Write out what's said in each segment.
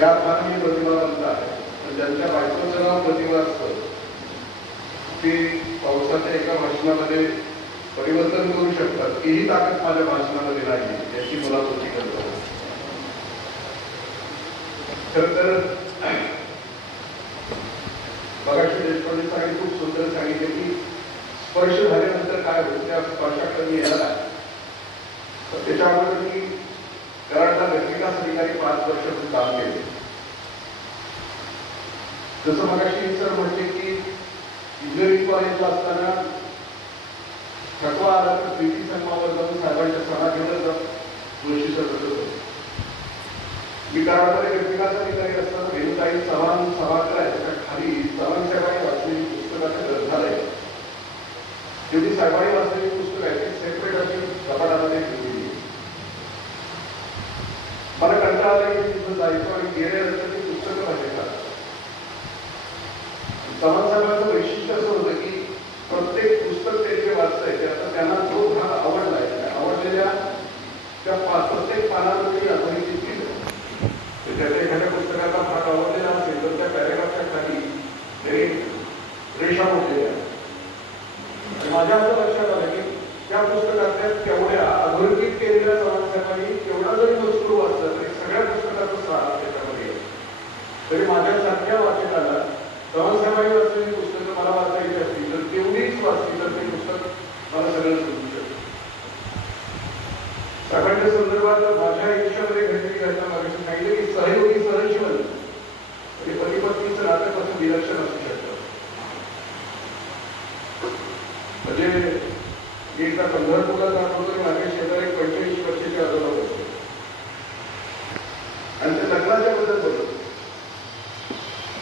त्या फार मी प्रतिभावंत आहे. पण ज्यांच्या बायकोचं नाव प्रतिभा असतं ते पावसाच्या एका भाषणामध्ये परिवर्तन करू शकतात. तीही ताकद माझ्या भाषणामध्ये नाही याची मला कृती करतो खर तर बघाशी देशपांडे साहेब खूप सुंदर सांगितले की स्पर्श झाल्यानंतर काय होतं त्या स्पर्शाकडे मी येणार आहे त्याच्या अगोदर मी कराडला व्यक्तिकास अधिकारी पाच वर्ष काम केले. जसं मगाशी सर म्हटले की इंजिनिअरिंग कॉलेजला असताना थकवा आला तर पीटी संघावर जाऊन साहेबांच्या सभा घेऊन जाऊन जोशी सर बसत होते. मी कारणामध्ये व्यक्तिगत अधिकारी असताना वेणुताई चव्हाण सभागृह आहे त्याच्याखाली चव्हाण साहेबांनी वाचलेली पुस्तकाचं ग्रंथालय तेवढी साहेबांनी वाचलेली पुस्तक आहे ती सेपरेट अशी कपाटामध्ये ठेवलेली मला कंटाळा आला की तिथं जायचं आणि गेले ती पुस्तकं वाचायला चव्हाण साहेबांचं वैशिष्ट्य असं होतं की प्रत्येक पुस्तक ते जे वाचतंय त्याचा त्यांना जो भाग आवडलाय त्या आवडलेल्या त्या पा- प्रत्येक पानावरती आधारित केलं तर त्याच्या एखाद्या पुस्तकाचा भाग आवडलेला असेल तर त्या पॅरेग्राफच्या खाली त्यांनी रेषा मोडलेल्या आणि माझ्या असं लक्षात आलं की त्या पुस्तकातल्या तेवढ्या अधोरेखित केलेल्या चव्हाण केवढा तेवढा जरी मजकूर वाचला तरी सगळ्या पुस्तकाचं सार त्याच्यामध्ये. तरी माझ्यासारख्या वाचकाला चव्हाण वाचलेली पुस्तकं मला वाचायची असतील तर तेवढीच वाचली तर ते पुस्तक मला सगळं समजू शकतं सगळ्यांच्या संदर्भात माझ्या आयुष्यामध्ये घडलेली घटना मागाशी सांगितलं की सहयोगी सहजीवन म्हणजे पती पत्नीचं नातं कसं विलक्षण असतं शकतं म्हणजे एका पंढरपूरला जात होतो आणि माझ्या शेजारी एक पंचवीस वर्षाचे आजोबा होते. आणि ते लग्नाच्या बद्दल बोलत होते.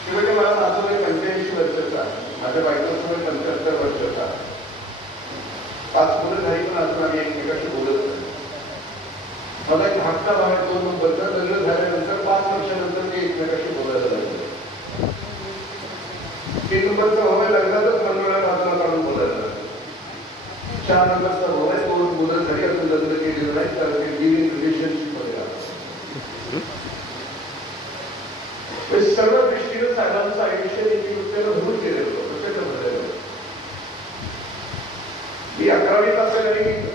ते म्हणजे मला माझं वय पंच्याऐंशी वर्षाचा माझ्या बायकोचं वय पंच्याहत्तर वर्षाचा. पाच मुलं नाही पण अजून आम्ही एकमेकाशी बोलत नाही. मला एक धाकटा भाव आहे दोन बद्दल लग्न झाल्यानंतर पाच वर्षानंतर ते एकमेकाशी बोलायला लागले. तीन नंबरचा भाव आहे लग्नातच मंडळा बाजूला काढून बोलायला लागले चार नंबरचा भाव आहे मुलं अजून लग्न केलेलं नाही तर ते रिलेशनशिपमध्ये सर्व दृष्टीनं साहेबांचं आयुष्य नीतिवृत्तीनं भूल गेलेलं होतं प्रचंड भरलेलं मी अकरावी असताना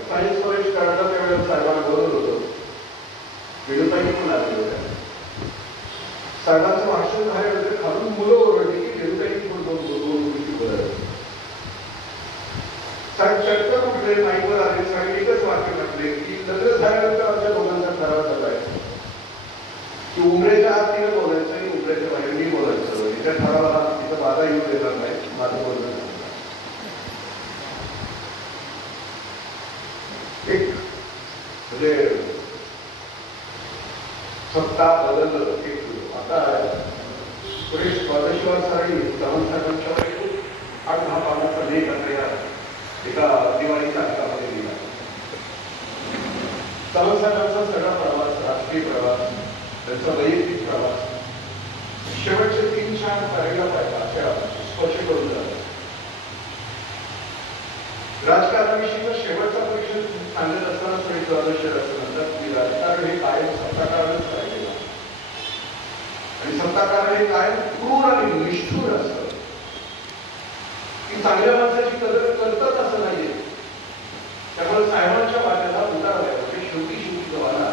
सायन्स कॉलेज त्यावेळेला साहेबांना बोलत होतो. वेणुताई पण आले होत्या साहेबांचं भाषण झाल्यानंतर खालून मुलं ओरडली की वेणुताई पण दोन दोन दोन गोष्टी बोलायला साहेब चक्कर माईकवर आले एकच वाक्य म्हटले की लग्न झाल्यानंतर आमच्या दोघांचा ठराव की उमरेच्या आत तिने बोलायचं आणि उमरेच्या बाहेर मी बोलायचं म्हणजे तिच्या ठरावाला तिथं बाधा येऊ देणार नाही माझं बोलणं. एक म्हणजे सत्ता बदल एक आता सुरेश परमेश्वर सरांनी चव्हाण साहेबांच्या वेळी आठ दहा पानाचा लेख आता या दिवाळी दिवाळीच्या दिला चव्हाण साहेबांचा सगळा प्रवास राजकीय प्रवास त्यांचा वैयक्तिक प्रवास. शेवटचे तीन चार करायला आहेत अशा स्पर्श करून जातात राजकारणाविषयीचा शेवटचा प्रश्न सांगत असताना सुरेश द्वादशर असं की राजकारण हे कायम सत्ताकारणच राहिलेलं आणि सत्ताकारण हे कायम क्रूर आणि निष्ठूर असतं. की चांगल्या माणसाची कदर करतच असं त्यामुळे साहेबांच्या वाट्याला उतार म्हणजे शेवटी शेवटी जो आला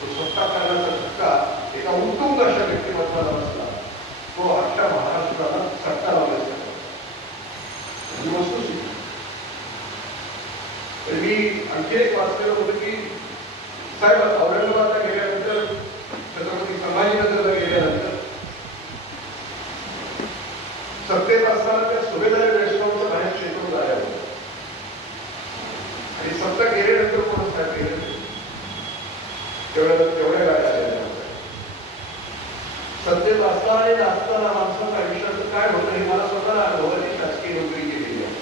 तो करण्याचा धक्का एका उत्तुंग अशा व्यक्तिमत्वाला बसला. तो अख्ख्या महाराष्ट्राला सट्टा लावल्याचा ही वस्तुस्थिती तर मी आणखी एक वाचलेलं होतं की साहेब औरंगाबादला गेल्यानंतर छत्रपती संभाजीनगरला गेल्यानंतर सत्तेत असताना त्या सुभेदारी गेस्ट बाहेर क्षेत्र झाल्या होत्या आणि स्वतः गेल्यानंतर कोण काय केलं तेवढ्या तेवढ्या गाड्या आलेल्या सत्तेत असताना आणि नसताना माणसाचं आयुष्याचं काय होतं हे मला स्वतःला अनुभवाची शासकीय नोकरी केलेली आहे.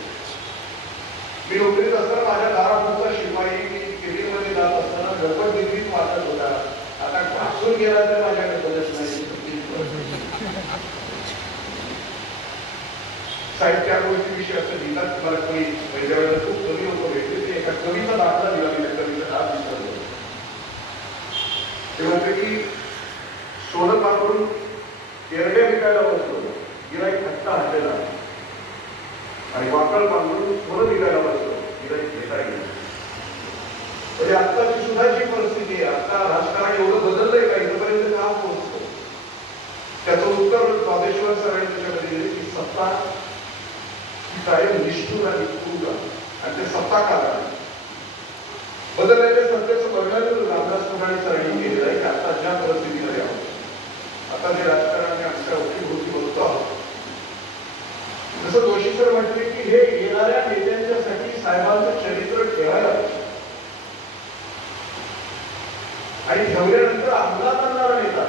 मी नोकरीत असताना माझ्या दारापुरचा शिपाई मी केलीमध्ये जात असताना गडबड दिल्लीत वाचत होता. आता घासून गेला तर माझ्याकडे बदलत नाही. साहेब त्या गोष्टीविषयी असं लिहितात मला कोणी पहिल्या वेळेला खूप कमी लोक भेटले ते. एका कवीचा दाखला दिला मी त्या कवीचा नाव विसरलो ते म्हणते की सोनं पाकडून एरड्या विकायला बसलो. गिराईक हट्टा हटलेला आणि वाकड बांधून सोनं विकायला बसलो. गिराईक घेता येईल म्हणजे आत्ताची सुद्धा जी परिस्थिती आहे. आता राजकारण एवढं बदललंय का? इथपर्यंत का पोहोचतो? त्याचं उत्तर द्वादेश्वर सरांनी त्याच्याकडे दिले की सत्ता ही कायम निष्ठूर आणि क्रूर आहे. आणि ते सत्ता कारण बदलण्याच्या सत्तेचं वर्णन रामदास मुराणी सरांनी केलेलं आहे की आता ज्या परिस्थितीमध्ये आहोत आता जे राजकारणाने आम्ही आमच्या अवतीभोवती बोलतो आहोत जसं जोशी सर म्हटले की हे येणाऱ्या नेत्यांच्यासाठी साहेबांचं चरित्र ठेवायला आणि ठेवल्यानंतर अंमलात आणणारा नेता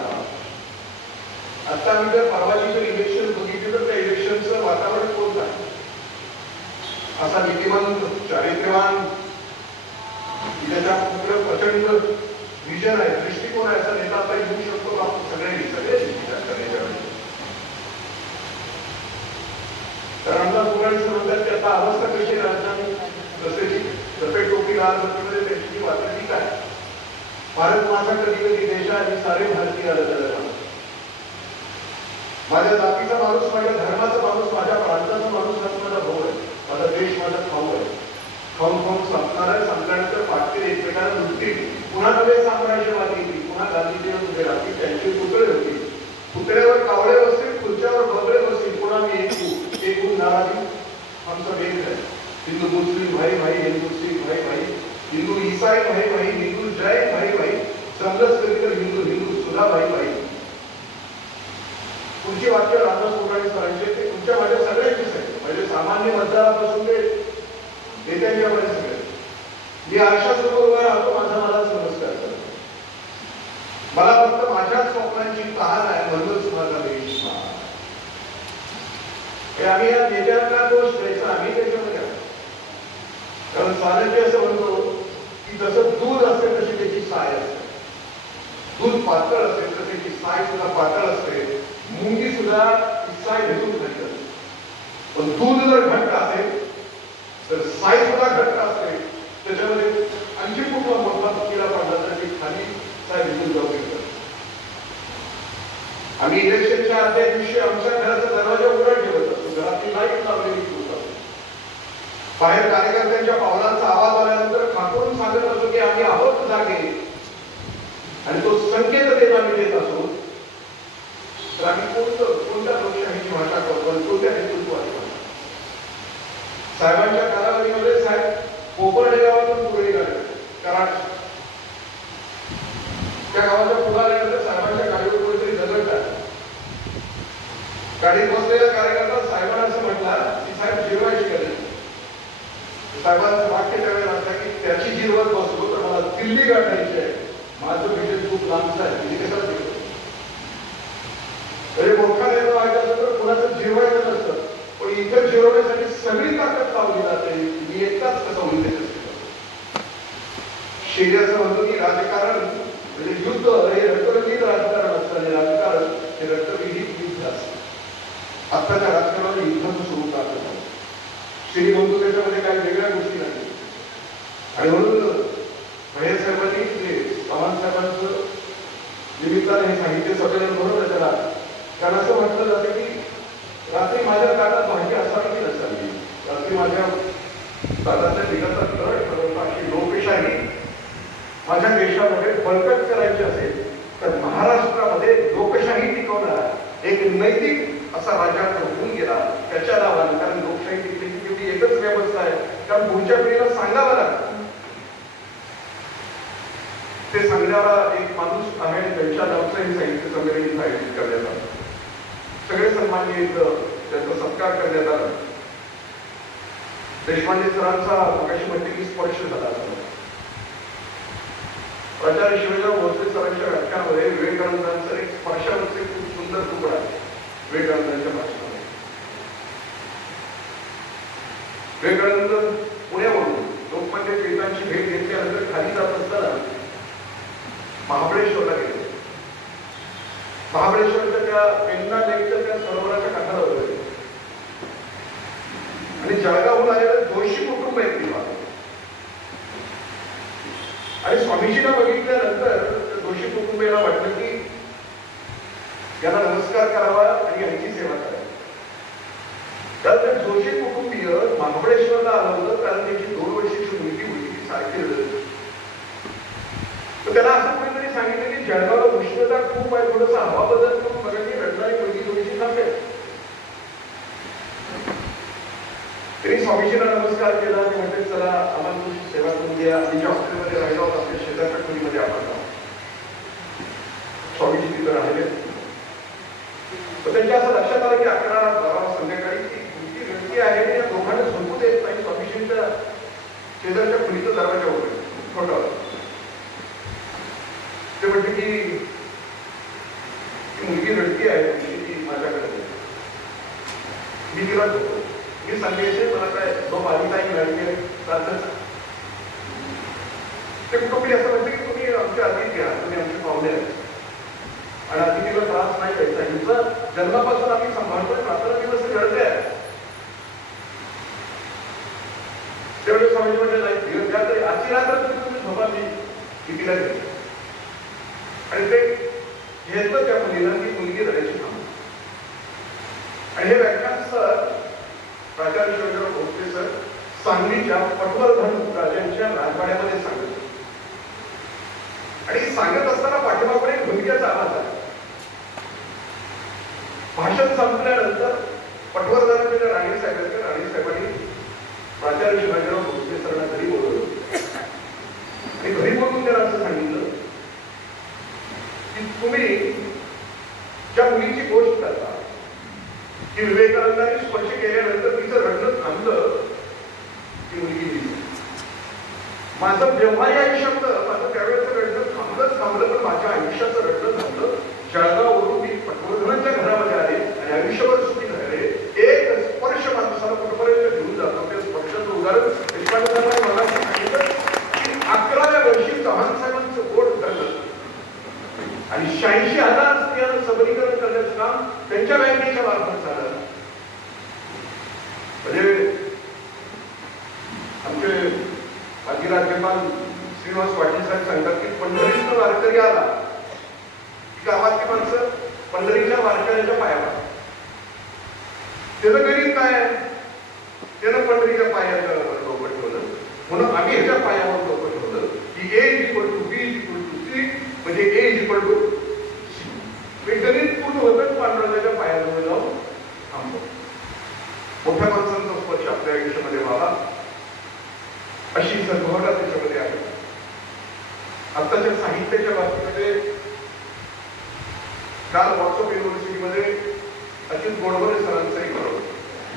आता आम्ही जर परवाची जर इलेक्शन बघितले तर त्या इलेक्शनचं वातावरण कोण नाही असा नीतिमंत चारित्र्यवान की ज्याच्या पुढे प्रचंड विजन आहे दृष्टिकोन आहे असा नेता काही घेऊ शकतो का? आपण सगळ्यांनी सगळे विचार करण्याच्या वेळी. तर आमदार मुरारी म्हणतात की आता अवस्था कशी राजधानी? जसे की जसे टोपी लाल बत्तीमध्ये त्यांची वाटत ठीक आहे. भारत माझा कधी कधी देश आणि सारे भारतीय आलं माझ्या जातीचा माणूस माझ्या धर्माचा माणूस माझ्या प्रांताचा माणूस हा माझा भाऊ आहे. माझा देश माझा भाऊ आहे. खाऊन खाऊन संपणार आहे संपल्यानंतर पाठतील एकमेकांना नुसतील पुन्हा नवे साम्राज्यवादी येतील. पुन्हा गांधीजी उभे राहतील. त्यांचे पुतळे होतील. पुतळ्यावर कावळे बसतील खुर्च्यावर बगळे बसतील. पुन्हा मी एक एक गुण नाराजी. हम सब आहे हिंदू मुस्लिम भाई भाई हिंदू सिख भाई भाई. हिंदू ईसाई भाई भाई. हिंदू जैन भाई भाई. समजस कधीतर हिंदू हिंदू सुद्धा भाई भाई. पुढची वाक्य रामदास मुरारी सरांचे ते तुमच्या माझ्या सगळ्यांचीच आहे म्हणजे सामान्य मतदारापासून ते नेत्यांच्या मध्ये सगळे मी आरशासमोर उभा राहतो माझा मलाच नमस्कार करतो. मला फक्त माझ्याच स्वप्नांची तहान आहे म्हणूनच माझा देश महान. आम्ही या नेत्यांना दोष द्यायचा आम्ही त्याच्यामध्ये आहोत. कारण चाणक्य असं म्हणतो की जसं दूध असेल तशी त्याची साय असते. दूध पातळ असेल तर त्याची साय सुद्धा पातळ असते. मुंगी सुद्धा साय भेटून खाली असते. पण दूध जर घट्ट असेल तर साय सुद्धा घट्ट असते. त्याच्यामध्ये आणखी कुठला मोठा किडा पडला तर ती खाली साय जाऊ शकतो आम्ही इलेक्शनच्या आदल्या दिवशी आमच्या घराचा दरवाजा उघडा ठेवत असतो. घरातली लाइट लावलेली ठेवत बाहेर कार्यकर्त्यांच्या पावलांचा आवाज आल्यानंतर खाकून सांगत असतो की आम्ही आहोत जागे. आणि तो संकेत देत आम्ही देत असो तर आम्ही कोणतं कोणत्या लोकशाहीची भाषा करतो कोणत्या नेतृत्वाची भाषा साहेबांच्या कालावधीमध्ये साहेब कोपर्डे गावातून पुढे गेले कराड त्या गावाच्या पुढे आल्यानंतर साहेबांच्या गाडीवर कोणीतरी दगड गाडीत बसलेल्या कार्यकर्ता साहेबांना असं म्हटला की साहेब जिरवायची गरज साहेबांचं वाक्य त्यावेळेला असं की त्याची जिरवत बसलो तर मला दिल्ली गाठायची आहे. माझं विजय खूप लांबचं आहे. दिल्ली कसा जिरवतो म्हणजे मोठा नेता व्हायचा असेल तर कुणाचं जिरवायचं नसतं. पण इथं जिरवण्यासाठी सगळी ताकद लावली जाते. मी एकटाच कसा उल्लेख शेरी असं म्हणतो की राजकारण म्हणजे युद्ध हे रक्तरंजित राजकारण असतं आणि राजकारण हे रक्तविहीन युद्ध असतं. आत्ताच्या राजकारणाला युद्धाचं स्वरूप दाखवत आहे श्री म्हणतो त्याच्यामध्ये काही वेगळ्या गोष्टी नाही. आणि म्हणून भैया साहेबांनी जे पवार साहेबांचं निमित्ताने हे साहित्य संमेलन म्हणून त्याला कारण असं म्हटलं जातं की रात्री माझ्या ताटात माहिती असावी की नसावी रात्री माझ्या ताटातल्या निघाचा कळ ठरवता अशी लोकशाही माझ्या देशामध्ये बळकट करायची असेल तर महाराष्ट्रामध्ये लोकशाही टिकवणारा एक नैतिक असा राजा होऊन गेला. त्याच्या नावानं कारण लोकशाही टिकण्याची तेवढी एकच व्यवस्था आहे कारण पुढच्या पिढीला सांगावं लागतं. ते सांगणारा एक माणूस आहे त्यांच्या नावचं हे साहित्य संमेलन आयोजित करण्यात आलं. सगळे सन्मान्य इथं त्यांचा सत्कार करण्यात आला. देशपांडे सरांचा मगाशी म्हणते की स्पर्श झाला असं प्राचार्य शिवराव भोसले सरांच्या व्याख्यानामध्ये विवेकानंदांचं एक स्पर्शावरचे खूप सुंदर तुकडा आहे. विवेकानंदांच्या भाषणामध्ये. विवेकानंद पुण्यावरून लोकमान्य टिळकांची भेट घेतल्यानंतर खाली जात असताना महाबळेश्वरला गेले. महाबळेश्वरच्या त्या पेन्ना लेक त्या सरोवराच्या काठाला वगैरे आणि जळगावहून आलेलं जोशी कुटुंब आहे ती बाजू. आणि स्वामीजीला बघितल्यानंतर त्या जोशी कुटुंबियाला वाटलं की यांना नमस्कार करावा आणि यांची सेवा करावी तर ते जोशी कुटुंबीय महाबळेश्वरला आलं होतं कारण त्याची दोन वर्षाची मुलगी होती ती सारखी रडत होती. तर त्याला असं कोणीतरी सांगितलं की जळगावला उष्णता खूप आहे थोडंसं हवा बदल करून बघा की रडणारी मुलगी थोडीशी थांबेल त्यांनी स्वामीजींना नमस्कार केला. आणि म्हटले चला आम्हाला तुमची सेवा करून द्या. आम्ही ज्या हॉस्टेलमध्ये राहिलो होतो आपल्या शेजारच्या खोलीमध्ये आपण स्वामीजी तिथं राहिले. तर त्यांच्या असं लक्षात आलं की अकरा बारा संध्याकाळी ती मुलगी व्यक्ती आहे आणि या दोघांना झोपू देत नाही. स्वामीजींच्या शेजारच्या खोलीचा दरवाजा उघडला. खोटं ते म्हणते की मुलगी रडती आहे ती माझ्याकडे मी तिला झोपवतो. मी संदेश मला काय झोप आली नाही मिळाली नाही चालतंच. ते कुटुंबी असं म्हणते की तुम्ही आमचे अतिथी घ्या तुम्ही आमचे पाहुणे आहेत. आणि अतिथीला त्रास नाही द्यायचा. हिचं जन्मापासून आम्ही सांभाळतोय मात्र दिवस घडते आहे. तेवढे स्वामी म्हणजे नाही दिवस द्या तरी आजची रात्र तुम्ही झोपा मी कितीला घेतो आणि ते घेतलं त्या मुलीला ती मुलगी रडायची आणि हे व्याख्यान सर राजा शिवराव भोसले सर सांगलीच्या पटवर्धन राजांच्या राजवाड्यामध्ये सांगत होते. आणि सांगत असताना पाठीमागून एक भूमिकेचा आवाज आला भाषण संपल्यानंतर पटवर्धनाच्या राणी साहेबांच्या राणी साहेबांनी प्राचार्य शिवाजीराव भोसले सरांना घरी बोलवलं आणि घरी बोलून त्यांना असं सांगितलं की तुम्ही ज्या मुलीची गोष्ट करता की विवेकानंदांनी स्पर्श केल्यानंतर तिचं रडणं थांबलं ती मुलगी दिली माझं व्यवहारी आयुष्य होतं माझं त्यावेळेचं रडणं थांबलंच थांबलं पण माझ्या आयुष्याचं रडणं थांबलं जळगाववरून मी पटवर्धनांच्या घरामध्ये आले आणि आयुष्यभर सुखी झाले एक स्पर्श माणसाला कुठपर्यंत घेऊन जातो ते स्पर्शाचं उदाहरण देशपांडे साहेबांनी मला सांगितलं की अकराव्या वर्षी चव्हाण साहेबांचं बोट धरलं आणि शहाऐंशी हजार स्त्रियांना सबलीकरण करण्याचं काम त्यांच्या बँकेच्या मार्फत झालं म्हणजे आमचे माजी राज्यपाल श्रीनिवास पाटील साहेब सांगतात की पंढरीतनं वारकरी आला की गावातली माणसं पंढरीच्या वारकऱ्याच्या पायावर त्याचं गणित काय आहे? त्यानं पंढरीच्या पायावर डोकं ठेवलं म्हणून आम्ही ह्याच्या पायावर डोकं ठेवलं की A is equal to B is equal to C म्हणजे A is equal to C गणित पूर्ण होतं पांडुरंगाच्या पायाजवळ जाऊन थांबतो मोठ्या माणसांचा स्पर्श आपल्या आयुष्यामध्ये व्हावा अशी सद्भावना त्याच्यामध्ये आहे आत्ताच्या साहित्याच्या बाबतीमध्ये काल व्हॉट्सअप युनिव्हर्सिटीमध्ये अजित गोडबोले सरांचा एक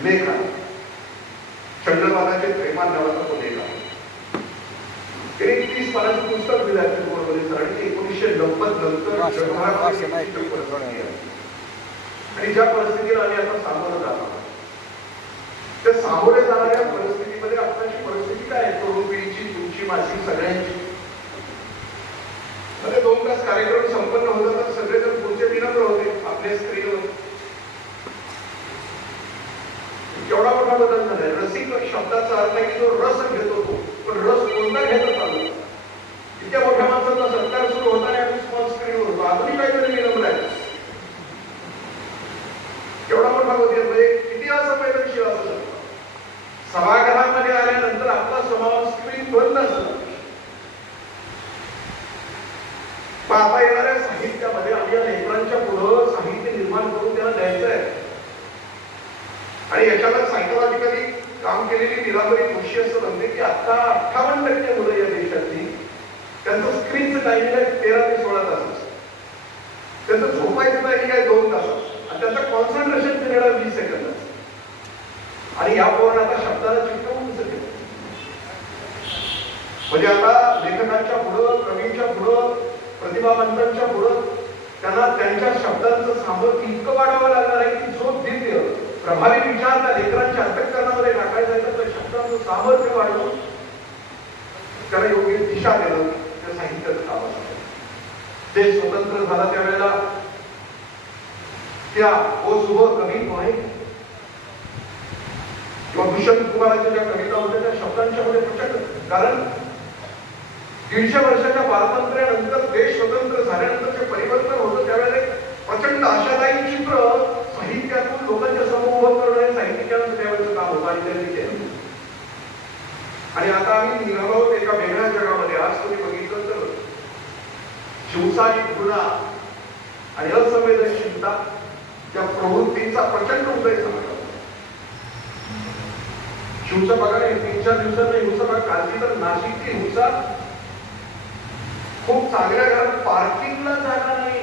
लेख आहे. चंद्रबागाचे प्रेमान नावाचा तो लेख आहे. त्यांनी तीस पानाचं पुस्तक दिलं अजित गोडबोले सरांनी एकोणीसशे नव्वद नंतर. आणि ज्या परिस्थितीला आम्ही आता सामोरं जात आहोत. त्या सामोरे जाणाऱ्या परिस्थितीमध्ये आताची परिस्थिती काय आहे? तरुण पिढीची तुमची माझी सगळ्यांची. दोन तास कार्यक्रम संपन्न होता तर सगळेजण पुढचे विनम्र होते आपले केवढा मोठा बदल झालाय. रसिक शब्दाचा अर्थ आहे की जो रस घेत होतो पण रस कोणता घेत होता इतक्या मोठ्या माणसाचा सत्कार सुरू होता आणि आम्ही स्मॉल स्क्रीनवर होतो अजूनही काहीतरी विनम्र आहे केवढा मोठा बदल म्हणजे किती असंवेदनशील असू शकतो सभागृहामध्ये आल्यानंतर आपला स्वभाव स्क्रीन बंद असतो पण आता येणाऱ्या साहित्यामध्ये आम्ही या लेकरांच्या पुढं साहित्य निर्माण करून त्यांना द्यायचं आहे आणि याच्याला सायकोलॉजिकली काम केलेली निरामरी खुशी असं म्हणते की आता अठ्ठावन्न टक्के मुलं या देशातली त्यांचं स्क्रीनचं टायमिंग आहे तेरा ते सोळा तास त्यांचं झोपायचं टायमिंग आहे दोन तास आणि त्यांचं कॉन्सन्ट्रेशन पिरियड आहे वीस सेकंद आणि या पोरांना आता शब्दाला चिकटवून कसं ठेवलं? म्हणजे आता लेखकांच्या पुढं कवींच्या पुढं प्रतिभावंतांच्या पुढं त्यांना त्यांच्या शब्दांचं सामर्थ्य इतकं वाढावं लागणार आहे की जो दिव्य प्रभावी विचार त्या लेकरांच्या अंतकरणामध्ये टाकायचा आहे तर शब्दांचं सामर्थ्य वाढवून त्याला योग्य दिशा देणं त्या साहित्याचं काम असतं ते स्वतंत्र झालं त्यावेळेला. त्या ओ सुबह कवी आहे किंवा भूषण कुमाराच्या ज्या कविता होत्या त्या शब्दांच्या मध्ये प्रचंड कारण दीडशे वर्षाच्या स्वातंत्र्यानंतर देश स्वतंत्र झाल्यानंतर जे परिवर्तन होतं त्यावेळेला एक प्रचंड आशादायी चित्र साहित्यातून लोकांच्या समोर उभं करणं हे साहित्यिकांचं त्यावेळेचं काम होतं आणि त्यांनी केलं. आणि आता आम्ही निघालो एका वेगळ्या जगामध्ये. आज तुम्ही बघितलं तर शिवसाई घृणा आणि असंवेदनशीलता त्या प्रवृत्तींचा प्रचंड उदय झाला. शिवचा बघा तीन चार दिवसांना हिंसा बघा कालची तर नाशिकची हिंसा खूप चांगल्या घरात पार्किंगला जागा नाही.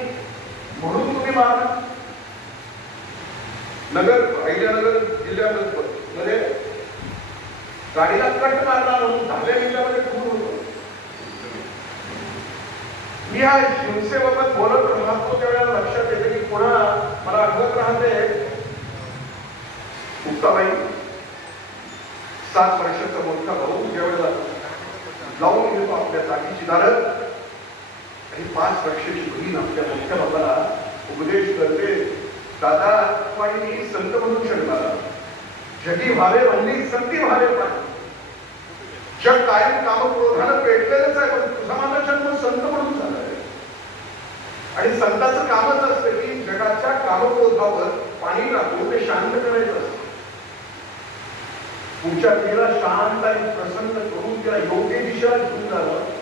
म्हणून तुम्ही मारा नगर अहिल्यानगर जिल्ह्यामध्ये म्हणजे गाडीला कट मारला म्हणून दहाव्या जिल्ह्यामध्ये खून होतो. मी हा हिंसेबाबत बोलत राहतो त्यावेळेला लक्षात येते की पुन्हा मला आठवत राहते. मुक्ताबाई सात वर्षाचा मोठा भाऊ ज्यावेळेला लावून घेतो आपल्या जागीची दारं. आणि पाच वर्षाची बहीण आपल्या मोठ्या बाबाला उपदेश करते दादा तू आणि मी संत म्हणू शकणार जगी व्हावे म्हणली संती व्हावे पण जग कायम कामक्रोधानं पेटलेलंच आहे पण तुझा माझा जन्म संत म्हणून झाला आहे. आणि संताचं कामच असतं की जगाच्या कामक्रोधावर पाणी टाकून ते शांत करायचं असतं. पुढच्या तिला शांत आणि प्रसन्न करून तिला योग्य दिशेला घेऊन जावं.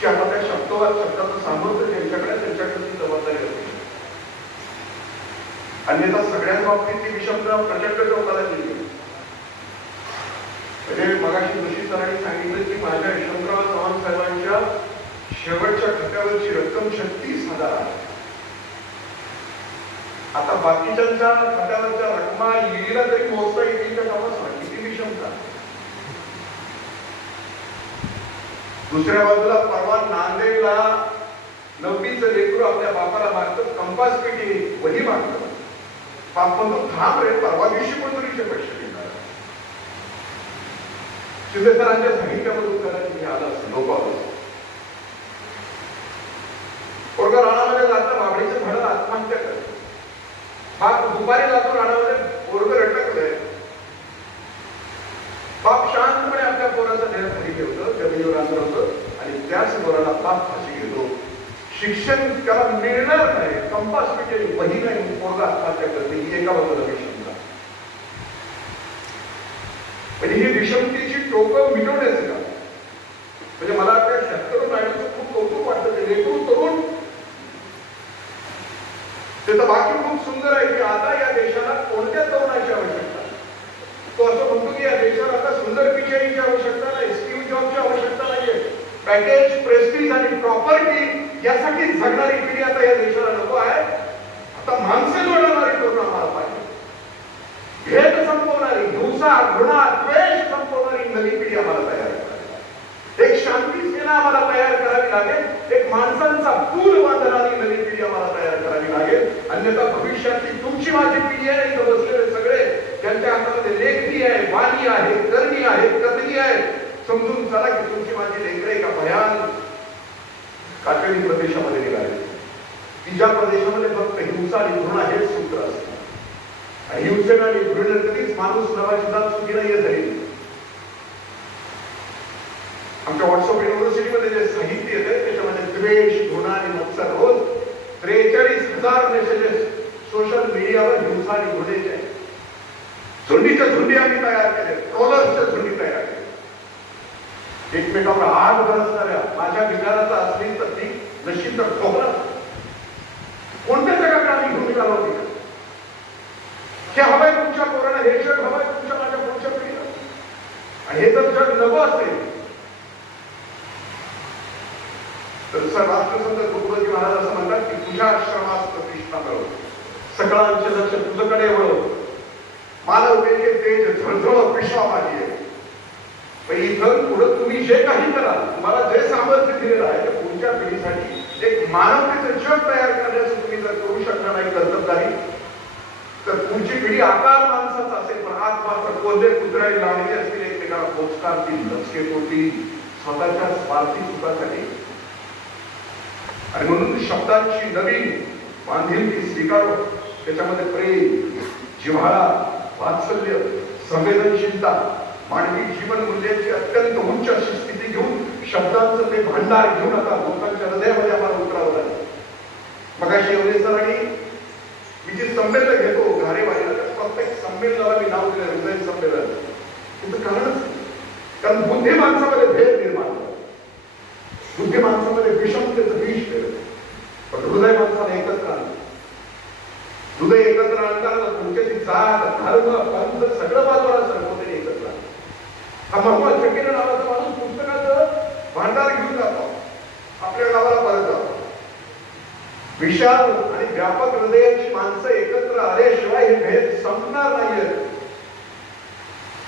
की आता त्या शब्दवाद शब्दाचं सामर्थ्य त्यांच्याकडे त्यांच्याकडे ती जबाबदारी असते. अन्यथा सगळ्याच बाबतीत ती विषमता प्रचंड टोकाला गेली. म्हणजे मगाशी जोशी सरांनी सांगितलं की माझ्या यशवंतराव चव्हाण साहेबांच्या शेवटच्या खात्यावरची रक्कम छत्तीस हजार आहे. आता बाकीच्या खात्यावरच्या रकमा ईडीला तरी मोजता येतील का तपासा किती विषमता दुसऱ्या बाजूला परवा नांदेडला नववीचं लेकरू आपल्या बापाला मागतं कंपास पेटी वही मागतं बाप म्हणतो थांब रे परवा दिवशी पण तुरीचे पैसे देणार शिंदे सरांच्या साहित्यामधून कदाचित मी आलं असं लोक आलं पोरगा राणामध्ये जातं बाबडीचं म्हणत आत्महत्या करत. बाप दुपारी जातो राणामध्ये पोरग अटकलंय बाप शांतपणे आपल्या पोराचा निर्णय होतं ठेवतो अंतर होतं आणि त्याच पोराला पाच फाशी घेतो. शिक्षण त्याला मिळणार नाही. कंपास म्हणजे वही नाही पोरगा आत्महत्या करते. ही एका बाजूला विषमता म्हणजे ही विषमतेची टोकं मिटवण्याचं का म्हणजे मला त्या शहात्तर नायडूचं खूप कौतुक वाटतं. ते लेकरू तरुण. त्याचं वाक्य खूप सुंदर आहे की आता या देशाला कोणत्या तरुणाची आवश्यकता तो असं म्हणतो की या देशाला आता सुंदर पिचेरीची आवश्यकता नाही स्कीम जॉबची आवश्यकता नाहीये पॅकेज प्रेस्टीज आणि प्रॉपर्टी यासाठी झगणारी पिढी आता या देशाला नको आहे. आता माणसे जोडणारी तरुण आम्हाला पाहिजे. भेद संपवणारी हिंसा घृणा द्वेष संपवणारी नवी पिढी आम्हाला तयार करावी एक शांती सेना आम्हाला तयार करावी लागेल. एक माणसांचा पूल बांधणारी नवी पिढी आम्हाला तयार करावी लागेल. अन्यथा भविष्यातली तुमची माझी पिढी आहे इथं बसलेले सगळे त्यांच्या हातामध्ये लेखणी आहे वाणी आहे करणी आहे कथनी आहे. समजून चला की तुमची माझी लेकरे एका भयान कातडी प्रदेशामध्ये निघाली. की ज्या प्रदेशामध्ये फक्त हिंसा आणि घृणा हेच सूत्र असतं. आणि हिंसेनं आणि घृणेनं कधीच माणूस नावाची जात चुकी नाही झाली आमच्या व्हॉट्सअप युनिव्हर्सिटीमध्ये जे साहित्य येते त्याच्यामध्ये द्वेष घृणा आणि मत्सर रोज त्रेचाळीस हजार मेसेजेस सोशल मीडियावर हिंसा आणि घृणेचे आहेत. झुंडीच्या झुंडी आम्ही तयार केले ट्रोलर्सच्या झुंडी तयार केल्या. एकमेकावर आग बरसणाऱ्या माझ्या विचाराचा असली तर ती नशीब तर ठोकला कोणत्या जगाकडे आम्ही घेऊन निघालो होती हे हवंय तुमच्या पोराला हे जग हवंय तुमच्या माझ्या पुढच्या पिढीला आणि हे जर जग नको असेल तर सर राष्ट्रसंत गुरुपती महाराज असं म्हणतात की तुझ्या आश्रमास प्रतिष्ठा मिळव. सकाळचे लक्ष तुझ्याकडे वळव. मानवतेचे तेज झळझळ पिशवा माझी आहे इथं पुढं तुम्ही जे काही करा तुम्हाला जे सामर्थ्य दिलेलं आहे ते पुढच्या पिढीसाठी एक मानवतेचं जग तयार करण्याचं तुम्ही जर करू शकणार नाही कर्तबदारी तर पुढची पिढी आकार माणसाचा असेल पण आज मात्र कोल्हे कुत्र्याने लावलेले असतील एकमेकाला पोचकारतील लचके होतील स्वतःच्या स्वार्थी सुखासाठी. आणि म्हणून शब्दांची नवीन बांधिलकी स्वीकारो त्याच्यामध्ये प्रेम जिव्हाळा वात्सल्य संवेदनशीलता मानवी जीवन मूल्याची अत्यंत उच्च अशी स्थिती घेऊन शब्दांचं ते भांडार घेऊन आता लोकांच्या हृदयामध्ये आम्हाला उतरावं लागेल मगाशी एवढे सरांनी मी जे संमेलन घेतो घारेवाडीला त्या प्रत्येक संमेलनाला मी नाव दिलं हृदय संमेलन त्याचं कारणच कारण बुद्धी माणसामध्ये भेद निर्माण होतो. बुद्धी माणसामध्ये विषमतेचं विष पेरतं. पण हृदय माणसाला एकत्र आणलं हृदय एकत्र आणताना तुमच्याची जात धर्म पंथ सगळं बाजूला हा महम्मद शकीर नावाचा माणूस पुस्तकाचं भांडार घेऊन जातो. आपल्या गावाला परत जातो. विशाल आणि व्यापक हृदयाची माणसं एकत्र आल्याशिवाय हे भेद संपणार नाहीये.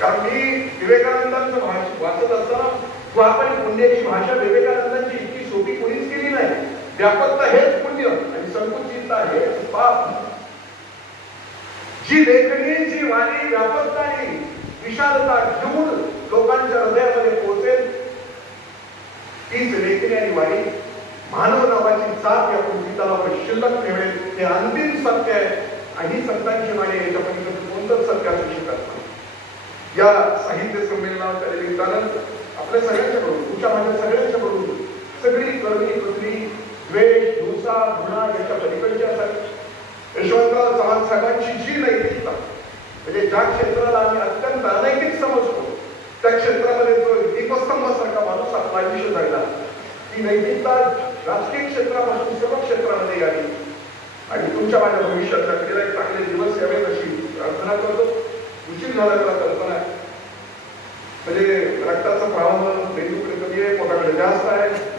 कारण मी विवेकानंदांचं भाषण वाचत असताना स्वापन पुण्याची भाषा विवेकानंदांची इतकी सोपी कोणीच केली नाही. व्यापकता हेच पुण्य आणि संकुचितता हेच पाप. जी लेखणी जी वाणी व्यापकता आणि विशालता घेऊन लोकांच्या हृदयामध्ये पोहोचेल. तीच लेखणी आणि वाणी मानव नावाची जात या पृथ्वीतलावर शिल्लक ठेवेल. हे अंतिम सत्य आहे. आणि सत्यांची संतांची वाणी याच्या पलीकडे कोणतंच सत्याचं शिकत नाही. या साहित्य संमेलनाच्या निमित्तानं आपल्या सगळ्यांच्या बरोबर तुमच्या माझ्या सगळ्यांच्या बरोबर सगळी करणी पृथ्वी द्वेष हिंसा घृणा याच्या पलीकडच्या असावी यशवंतराव चव्हाण साहेबांची जी नैतिकता म्हणजे ज्या क्षेत्राला आम्ही अत्यंत अनैतिक समजतो त्या क्षेत्रामध्ये जो दीपस्तंभासारखा माणूस आपला आयुष्य राहिला ती नैतिकता राजकीय क्षेत्रापासून सर्व क्षेत्रामध्ये यावी. आणि तुमच्या माझ्या भविष्यात घटलेला एक चांगले दिवस यावेत अशी प्रार्थना करतो. उशीर झाला मला कल्पना आहे. म्हणजे रक्ताचा प्रवाह मेंदूकडे कमी आहे पोटाकडे जास्त आहे.